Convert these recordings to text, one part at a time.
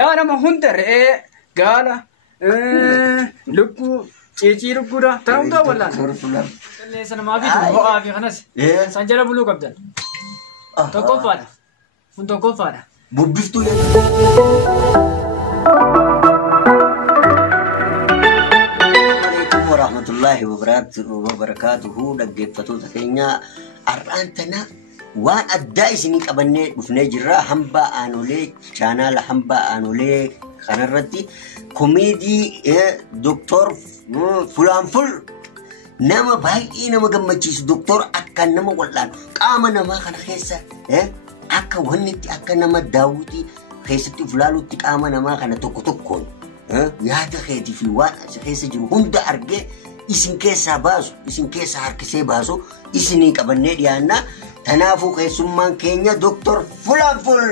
أنا ما هنتر قال لكو تيجي لكودا ترى ده ولا اللي سنة ما في هو في خناس سنجرب بلو قبل تكون فانا تكون فانا بوبفتو يا عليكم ورحمة الله وبركاته دقيقة تكينيا أرانتنا وان أدائي سنين قبلني بفنجرة حمبا آنولي شانال حمبا آنولي خنردي كوميدي دكتور فلان فل نما باي نما جمجيس دكتور أكا نما ولان قام نما خنا خيسا أكا ونتي أكا نما داوتي خيستي فلالو تقام نما خنا توكون يادا خيتي في وان خيسا جرو هندا أرجع isin keessa baasu isin keessa harkisee baasu isiniin qabannee dhiyaanna tanaafuu keessummaan keenya doktor Fulaaful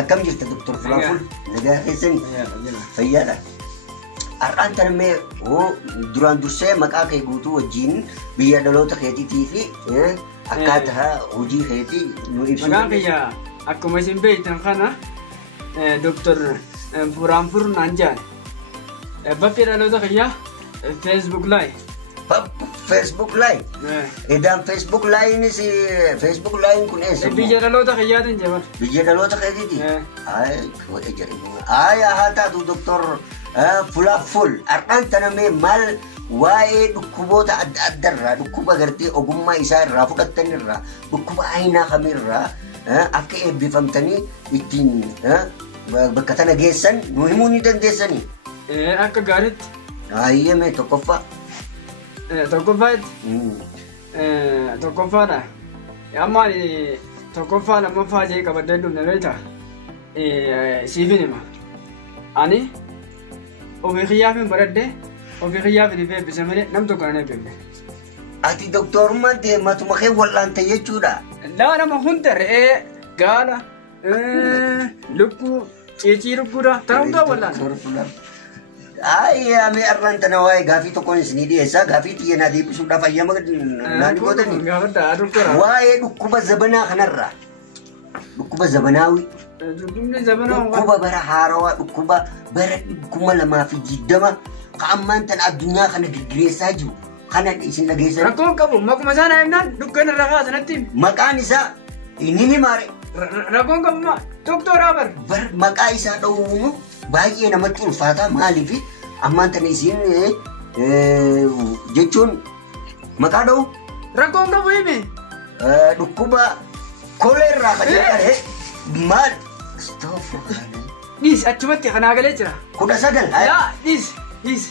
akkam jirta doktor Fulaaful nagaa keessanii fayyaadha har'aan tanamee duraan dursee maqaa kee guutuu wajjin biyya dhaloota keetiitii fi akkaataa hojii keetii nu ibsu maqaan kiyya akkuma isin beektan kana doktor Fulaaful naan jedhan bakki dhaloota kiyya Facebook Live. Facebook Live. Idan Facebook Live ni si Facebook Live kun esa. Biyya dhaloota kiyyaatiin jedhan. Biyya dhaloota keetiiti. Ay ko ejarimu. Ay hata tu doktor Fulaaful arqan taname mal waa'ee dhukkuboota adda addarraa dhukkuba gartee ogummaa isaa irraa fudhattanirraa dhukkuba aynaa kamirraa akka eebbifamtanii ittiin bakka tana geessan nu himuu ni dandeessanii. Akka gaariitti. Ayyeme tokkoffaa. Tokkoffaadha. Amma tokkoffaa lammaffaa jee qabaddee dhumne beektaa siifin hima. Ani ofii xiyyaafin baradhee ofii xiyyaafin ifee eebbisa malee nam tokko nan eebbifne. Ati doktorummaan deematuma kee wal'aante jechuudha. Nama hunda re'ee gaala lukkuu ciicii lukkuudha ta'uu ta'uu wal'aante. Ay, ame arrantana wae gafi to kon sini dia sa gafi ti na di sudah fayyama nani godani wae dukkuba zabana khanarra dukkuba zabanawi dukkuba bara harawa dukkuba bara kuma lama fi jiddama qamman tan adunya khana gigresa ju khana isin nagesa rakko kabu makuma sana imnan dukkan raga sanatti makan isa ini ni mare rakko kabu ma doktor abar bar maka isa dawu baay'ee namatti ulfaata maaliif ammaan tan isin jechuun maqaa dha'u rakkoon qabu hime dhukkuba koleerraa kan jedhame maal dhiis achumatti kanaa galee jira 19 yaa dhiis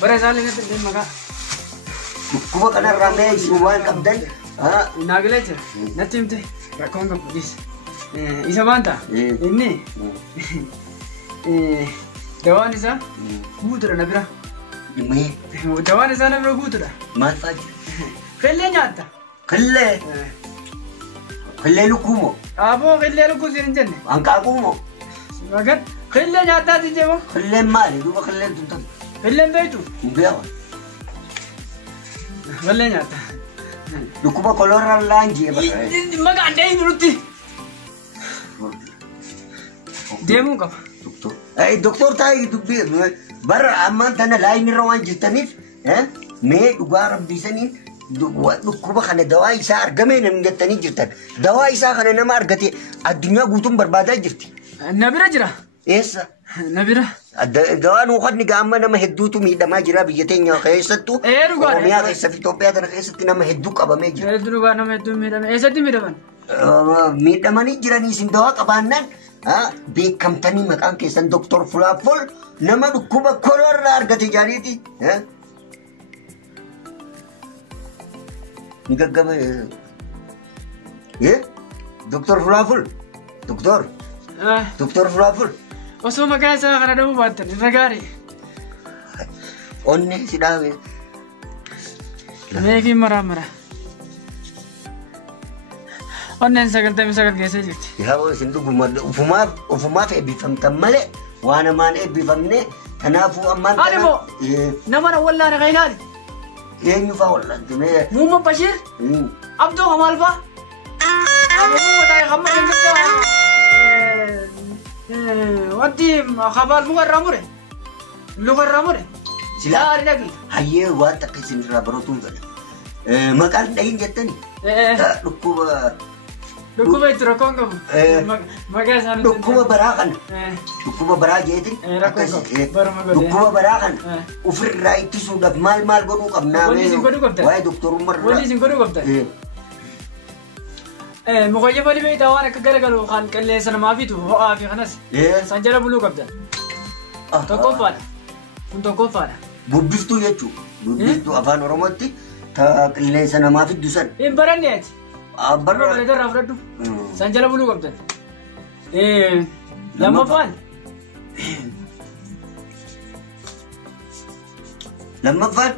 bara isaan illee ta'e maqaa dhukkuba kanarraa mee isin waan qabdan naa galee jira natti himte rakkoon qabu dhiis isa maanta inni dawaan isaa guutuudha na bira. Dawaan isaa na bira guutuudha. Maal faati? Qillee nyaatta. Qillee? Qillee lukkuu moo? Aboo qillee lukkuu siin hin jenne. Hanqaaquu moo? Magan qillee nyaattaa siin jee moo? Qilleen maali? Duuba qilleen tun tamu. Qilleen beektu? Hin beeku. Qillee nyaatta. Dhukkuba koloorraa laanjii bara. Maqaan deebii nutti. Deemuu qaba. Doktor taa'ee dubbii bara ammaan tana laayinii irra waan jirtaniif mee dhugaa rabbiisaniin dhukkuba kana dawaa isaa argamee nan jettanii jirtan. Dawaa isaa kana nama argate addunyaa guutuun barbaadaa jirti. Na bira jira. Eessa? Na bira. Dawaan uffatni gaama nama hedduutu miidhamaa jira biyya teenya keessattuu. Oromiyaa keessa fi Itoophiyaa kana keessatti nama hedduu qabamee jira. Hedduu dhugaa nama hedduu miidhame. Eessatti miidhaman? Miidhamanii jiranii isin dawaa qabaannaan beekamtanii maqaan keessan doktor Fulaaful nama dhukkuba koloorraa argate jaaniiti. Ni gaggaba. Doktor Fulaaful. Doktor Fulaaful. Osoo maqaa isaa kana dhabuu baattan irra gaarii. Onni si dhaabe. Meefi mara. Onnen 99 keessa jirti. Yaa isin dhuguma ufumaaf eebbifamtan malee waan amaan eebbifamne kanaafuu ammaan kana. Moo nama na wallaana ka ilaali. Eenyu fa'aa wallaante mee. Muumma Bashir. Abdoo Kamal fa'aa. Abdoo Kamal hamma وانتي خبال مغرموري لغرموري لا رجعي هي واتك سنرا بروتون كده ما قال دين جتني ركوبة تركونكم ما جالس ركوبة براغن ركوبة براغ جيتي ركوبة براغن وفي الرأي تسود مال قدو قبنا واي دكتور عمر ولي سنقولوا قبضة مغيبة اللي بيتا وانا كقلقلو خان كاللي سنة ما فيتو هو في خناس سنجرب بلو قبضة تقوفانا تقوفانا بودفتو يجو بودفتو أفان ورمتي كاللي سنة ما فيتو سن برانيات برا بلد الرافردو سنجرب بلو قبضة لما فان لما فان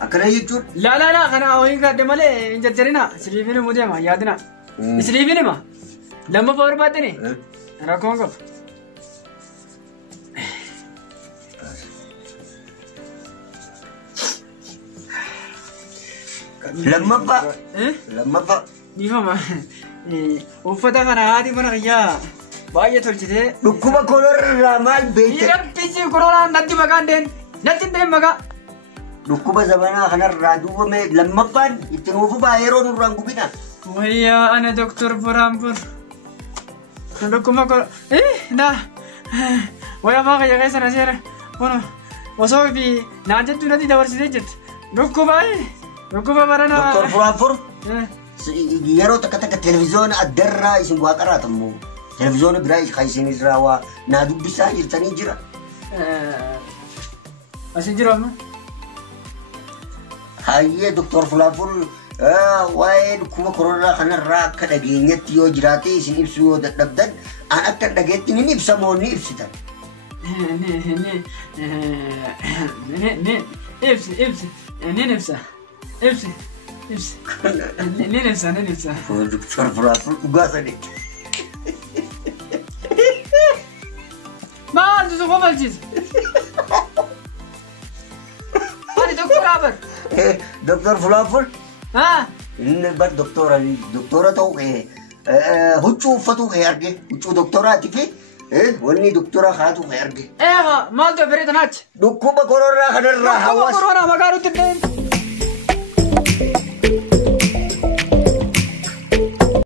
أكلا يجور لا خنا وين قاعد ماله إن جترينا سليفين مودي ما يادنا سليفين ما لما باور باتني راكونغ لما با نيفما وفتا خنا هادي منا يا باية تولجته ركوبا كولر رامال بيت يرب تيجي كورونا ندي مكان دين ندي دين مكان ركوبا زمانا خنا رادو ما لما بان يتنوفو بايرون رانغو بينا ويا أنا دكتور برامبر ركوبا كول دا ويا ما يا غير سنة وانا وصوي في ناجت تنادي دور سيدجت ركوبا برانا دكتور برامبر يرو تكتك التلفزيون الدرة يسمى قرات مو تلفزيون برايش خايسين إسراوا نادو بيساجر تاني جرا أسنجرا ما هاي دكتور فلافل وايد كوما كورونا خنا راك كدغينيت يو جراتي سين يبسو ددبدن انا اكتر دغيت ني يبسموني يبستا نفسه دكتور فلافل وقاصدي ما عنده زغوم الجيز هذه دكتور عبر دكتور فلافل ها إن بر دكتورة تو هجو فتو خيارجي هجو دكتورة تفي وني دكتورة خاتو خيارجي مالتو بريد ناتش دكوبا كورونا خنر كورونا ما قالوا تبين